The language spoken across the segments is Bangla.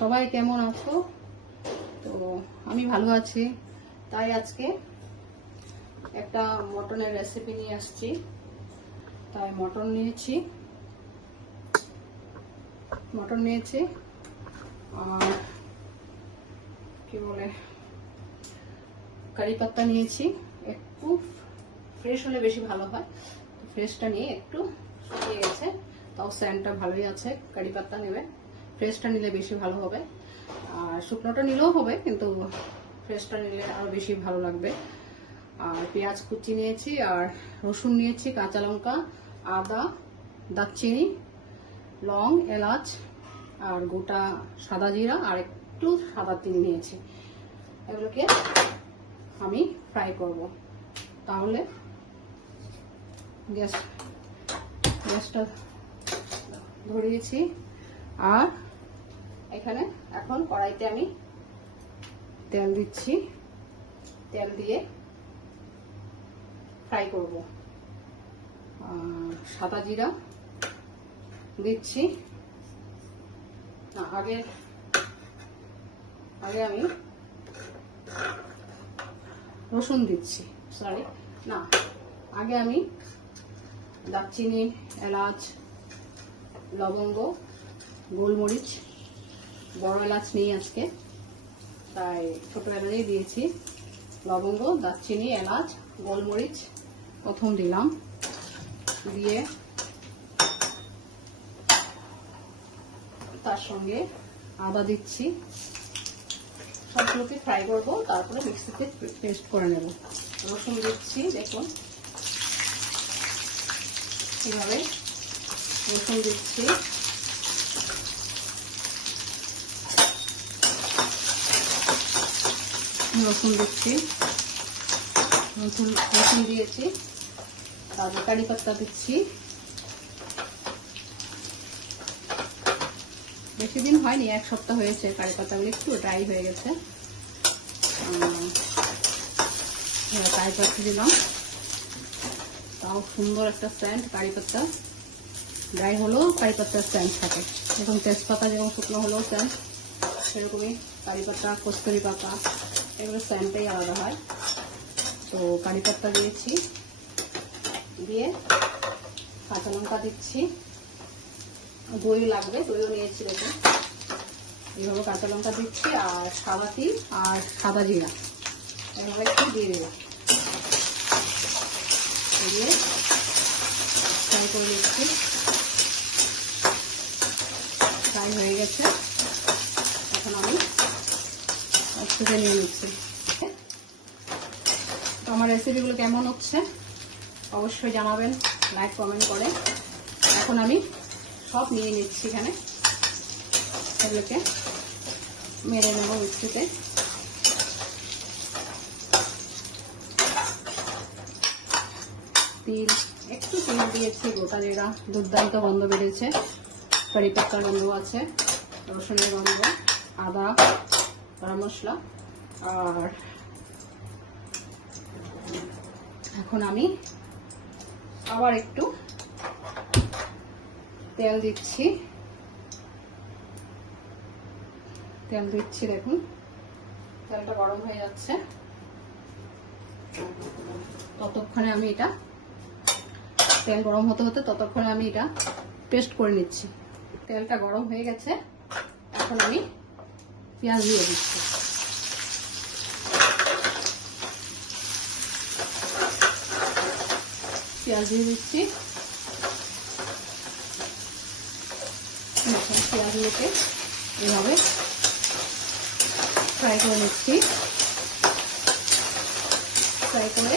সবাই কেমন আছো? তো আমি ভালো আছি। তাই আজকে একটা মটনের রেসিপি নিয়ে আসছি। তাই মটন নিয়েছি আর কি বলে কারি পাত্তা নিয়েছি। একটু ফ্রেশ হলে বেশি ভালো হয়, ফ্রেশটা নিয়ে একটু শুকিয়ে গেছে, তাও স্যান্ডটা ভালোই আছে। কারি পাত্তা নেবে, ফ্রেশটা নিলে বেশি ভালো হবে, আর শুকনোটা নিলেও হবে, কিন্তু ফ্রেশটা নিলে আরো বেশি ভালো লাগবে। আর পেঁয়াজ কুচি নিয়েছি, আর রসুন নিয়েছি, কাঁচা লঙ্কা, আদা, দারচিনি, লং, এলাচ, আর গোটা সাদা জিরা, আর একটু সাদা তিল নিয়েছি। এগুলোকে আমি ফ্রাই করব। তাহলে গ্যাসটা ধরিয়েছি, আর এখানে এখন কড়াইতে আমি তেল দিচ্ছি। তেল দিয়ে ফ্রাই করব। সাদা জিরা দিচ্ছি না, আগে আমি রসুন দিচ্ছি, সরি না, আগে আমি দারচিনি, এলাচ, লবঙ্গ, গোলমরিচ, বড় এলাচ নেই আজকে, তাই ছোট এলাচই দিয়েছি। লবঙ্গ, দারচিনি, এলাচ, গোলমরিচ প্রথম দিলাম, দিয়ে তার সঙ্গে আদা দিচ্ছি। সবগুলোকে ফ্রাই করব, তারপরে মিক্সিতে পেস্ট করে নেব। রসুন দিচ্ছি, দেখুন এইভাবে রসুন দিচ্ছি। রসুন দিয়েছি, তারপর কারি পাত্তা দিচ্ছি। বেশি দিন হয়নি, এক সপ্তাহ হয়েছে। কারি পাতাগুলো একটু ড্রাই হয়ে গেছে। কারি পাতা দিলাম, তাও সুন্দর একটা সেন্ট। কারি পাতা ড্রাই হলেও কারি পাতার সেন্ট থাকে, এবং তেজপাতা যেমন শুকনো হলেও সেন্ট, সেরকমই কারি পাতা, কস্তুরি পাতা, এগুলো সেন্টটাই আলাদা হয়। তো কারি পাতা দিয়েছি, দিয়ে কাঁচা লঙ্কা দিচ্ছি। দই লাগবে, দইও নিয়েছি, দেখুন এইভাবে কাঁচা লঙ্কা দিচ্ছি, আর সাদা তিল আর সাদা জিরা এইভাবে একটু দিয়ে দেবো, দিয়ে ফ্রাই করে দিচ্ছি। ফ্রাই হয়ে গেছে, এখন আমি তুলে নিয়ে নিচ্ছি। তো আমার রেসিপিগুলো কেমন হচ্ছে অবশ্যই জানাবেন, লাইক কমেন্ট করে। এখন আমি সব নিয়ে নিচ্ছি এখানে, এগুলোকে মেরে নেব মিক্সিতে। একটু তিল দিয়েছি, গোটা জিরা, দুর্দান্ত গন্ধ বেড়েছে, কারি পাতার গন্ধ আছে, রসুনের গন্ধ, আদা, গরম মশলা। আর এখন আমি আবার একটু তেল দিচ্ছি। দেখুন তেলটা গরম হয়ে যাচ্ছে। ততক্ষণে আমি এটা, তেল গরম হতে হতে ততক্ষণে আমি এটা পেস্ট করে নিচ্ছি। তেলটা গরম হয়ে গেছে, এখন আমি পেঁয়াজ দিয়ে দিচ্ছি। পেঁয়াজগুলোকে এভাবে ফ্রাই করে নিচ্ছি। ফ্রাই করে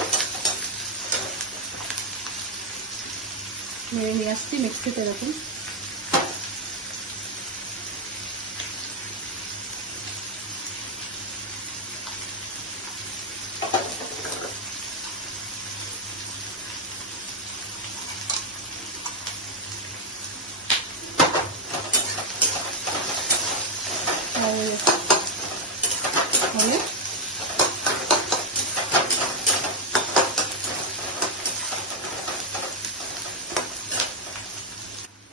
মেরে নিয়ে আসছি মিক্সিতে। এরকম হলে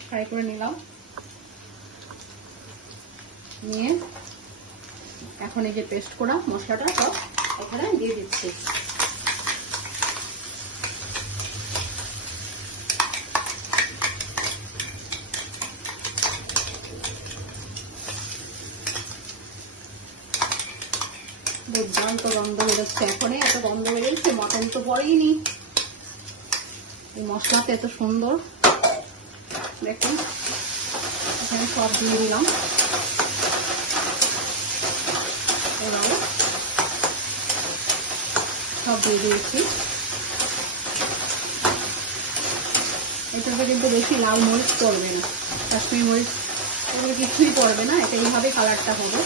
ফ্রাই করে নিলাম। নিয়ে এখন এই যে পেস্ট করা মশলাটা সব এখানে দিয়ে দিচ্ছি। দুর্দান্ত গন্ধ বেরোচ্ছে, এখনই এত গন্ধ বেরোচ্ছে, মটন তো পরেই নি, এই মশলাতে এত সুন্দর। দেখুন এখানে সব দিয়ে দিলাম, এভাবে সব দিয়ে দিয়েছি। এটাতে কিন্তু বেশি লাল মরিচ পড়বে না, কাশ্মীরি মরিচ এগুলো কিছুই পড়বে না, এটা এইভাবে কালারটা হবে।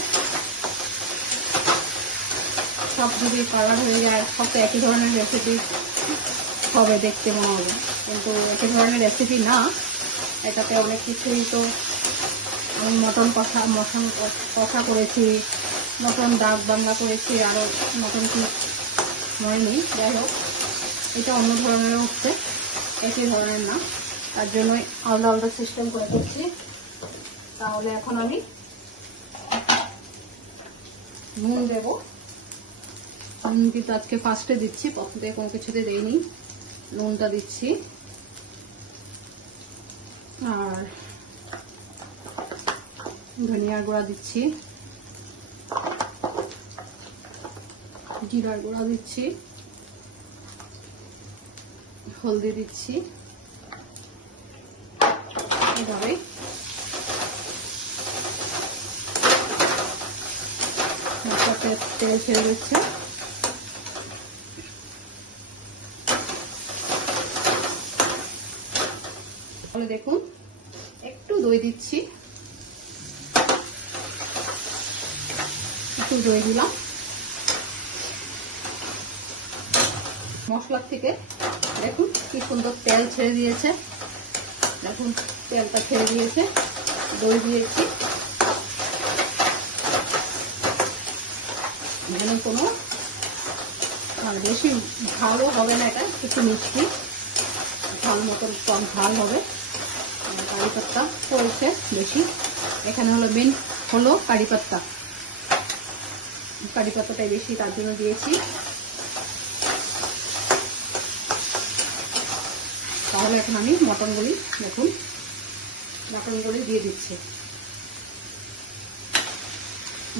সব যদি কালার হয়ে যায়, সব তো একই ধরনের রেসিপি হবে দেখতে মনে হবে, কিন্তু একই ধরনের রেসিপি না, এটাতে অনেক কিছুই তো আমি মটন কষা করেছি, মটন ডাক বাংলা করেছি, আরও মটন কি মনে নেই, যাই হোক এটা অন্য ধরনের হচ্ছে, একই ধরনের না, তার জন্যই আলাদা আলাদা সিস্টেম করে করছি। তাহলে এখন আমি নুন দেবো, নুন কিন্তু আজকে ফার্স্টে দিচ্ছি, প্রথমে কোনো কিছুতে দেইনি, নুনটা দিচ্ছি। আর ধনিয়ার গুঁড়া দিচ্ছি, জিরার গুঁড়া দিচ্ছি, হলদি দিচ্ছি, এভাবে মশলাতে তেল ছেড়ে দিচ্ছে। তাহলে দেখুন একটু দই দিচ্ছি, একটু দই দিলাম। মশলার থেকে দেখুন কি সুন্দর তেল ছেড়ে দিয়েছে, দেখুন তেলটা ছেড়ে দিয়েছে, দই দিয়েছি, এখানে কোনো বেশি ঝালও হবে না, এটা একটু মিষ্টি ঝাল মতন কম ঝাল হবে। কারি পাত্তা পড়েছে বেশি, এখানে হলো মেন হলো কারি পাত্তা, কারি পাত্তাটাই বেশি তার জন্য দিয়েছি। তাহলে এখন আমি মটনগুলি দেখুন মটনগুলি দিয়ে দিচ্ছি,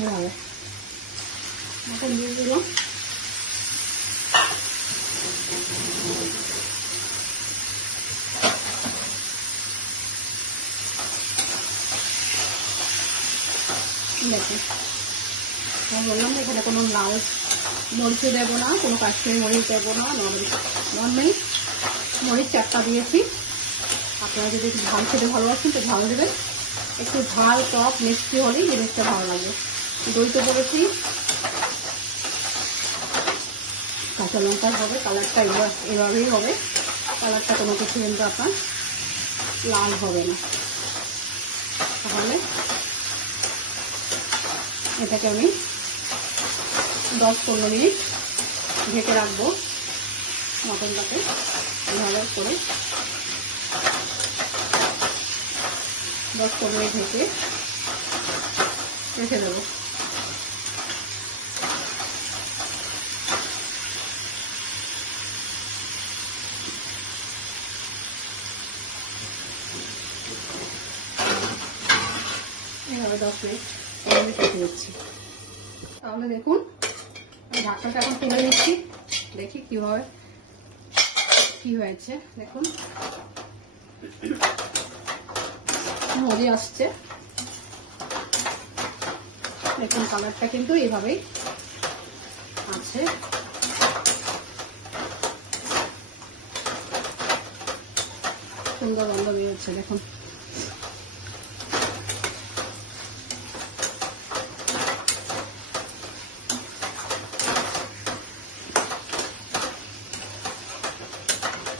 এভাবে মটন দিয়ে দিলাম। দেখুন বললাম এখানে কোনো লাল মরিচও দেবো না, কোনো কাশ্মীরি মরিচ দেবো না, নর্মালি মরিচ 4টা দিয়েছি। আপনারা যদি একটু ঝাল খেতে ভালোবাসেন তো ঝাল দেবেন, একটু ঝাল টক মিষ্টি হলেই জিনিসটা ভালো লাগবে। দই তো বলেছি, কাঁচা লঙ্কা হবে, কালারটা এভাবেই হবে, কালারটা কোনো কিছু কিন্তু আপনার লাল হবে না। তাহলে এটাকে আমি 10-15 মিনিট ঢেকে রাখবো, মটনটাকে এভাবে করে 10-15 মিনিট ঢেকে রেখে দেবো। এভাবে 10 মিনিট রেখে দিচ্ছি। তাহলে দেখুন ঢাকনাটা এখন তুলে নিচ্ছি, দেখি কিভাবে কি হয়েছে। দেখুন মজে আসছে, দেখুন কালারটা কিন্তু এইভাবেই আছে। সুন্দর গন্ধ বেরোচ্ছে দেখুন।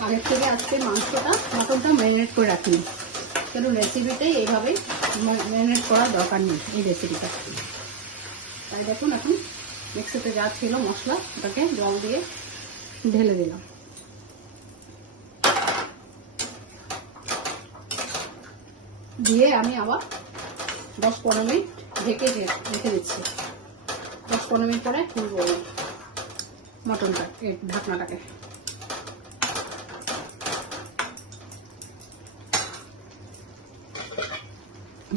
আগের থেকে আজকে মটনটা ম্যারিনেট করে রাখিনি, কেন রেসিপিটাই এইভাবে ম্যারিনেট করার দরকার নেই এই রেসিপিটা। তাই দেখুন এখন মিক্সিতে যা ছিল মশলা ওটাকে জল দিয়ে ঢেলে দিলাম, দিয়ে আমি আবার 10-15 মিনিট ঢেকে রেখে দিচ্ছি। 10-15 মিনিট পরে খুলবো মটনটা, এই ঢাকনাটাকে।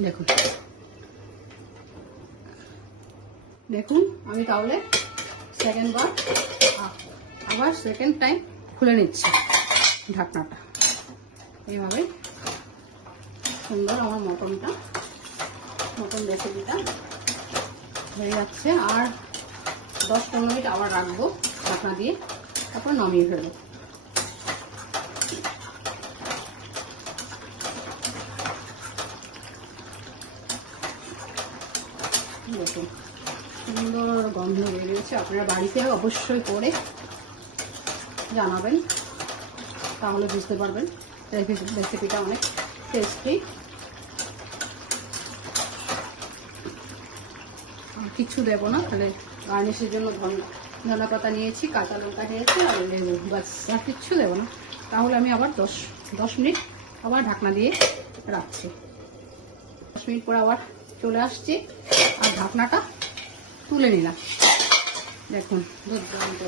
দেখুন দেখুন আমি তাহলে আবার সেকেন্ড টাইম খুলে নিচ্ছি ঢাকনাটা। এইভাবে সুন্দর আমার মটন রেসিপিটা হয়ে যাচ্ছে। আর 10-15 মিনিট আবার রাখবো ঢাকনা দিয়ে, তারপর নামিয়ে ফেলবো। দেখুন সুন্দর গন্ধ বেরিয়েছে। আপনারা বাড়িতে অবশ্যই করে জানাবেন, তাহলে বুঝতে পারবেন রেসিপিটা অনেক টেস্টি। কিছু দেবো না, তাহলে গার্নিশের জন্য ধনে পাতা নিয়েছি, কাঁচা লঙ্কা নিয়েছি আর লেবু, বাস। আর কিচ্ছু দেবো না। তাহলে আমি আবার 10 মিনিট আবার ঢাকনা দিয়ে রাখছি। 10 মিনিট পরে আবার চলে আসছি আর ঢাকনাটা তুলে নিলাম। দেখুন দুর্দান্ত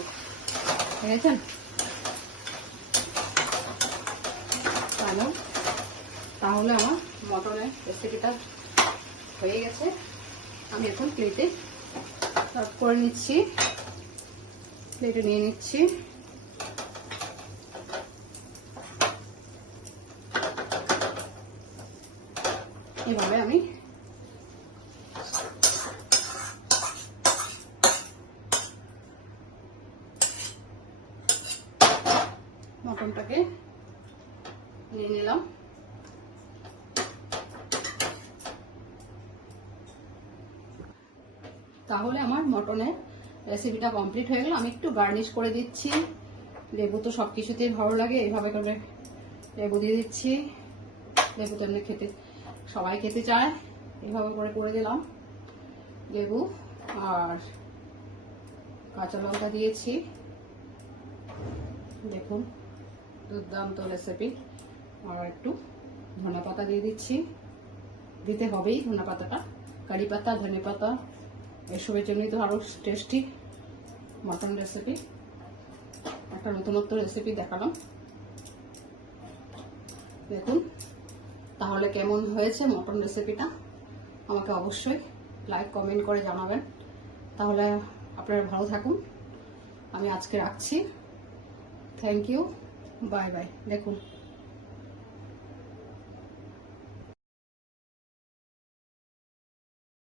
দেখেছেন। তাহলে আমার মটনের রেসিপিটা হয়ে গেছে। আমি এখন প্লেটে সার্ভ করে নিচ্ছি, প্লেটে নিয়ে নিচ্ছি। এভাবে আমি মটনটাকে নিয়ে নিলাম। তাহলে আমার মটনের রেসিপিটা কমপ্লিট হয়ে গেল। আমি একটু গার্নিশ করে দিচ্ছি। লেবু তো সব কিছুতেই ভালো লাগে, এইভাবে করে লেবু দিয়ে দিচ্ছি। লেবু তো এমনি সবাই খেতে চায়, এইভাবে করে দিলাম লেবু। আর কাঁচা লঙ্কা দিয়েছি। দেখুন দুর্দান্ত রেসিপি। আর একটু ধনে পাতা দিয়ে দিচ্ছি, দিতে হবেই ধনে পাতাটা। কারি পাতা, ধনে পাতা এসবের জন্যই তো আরো টেস্টি মটন রেসিপি। একটা নতুনত্ব রেসিপি দেখালাম। দেখুন তাহলে কেমন হয়েছে মটন রেসিপিটা, আমাকে অবশ্যই লাইক কমেন্ট করে জানাবেন। তাহলে আপনারা ভালো থাকুন। আমি আজকে রাখছি। Thank you, bye bye. দেখুন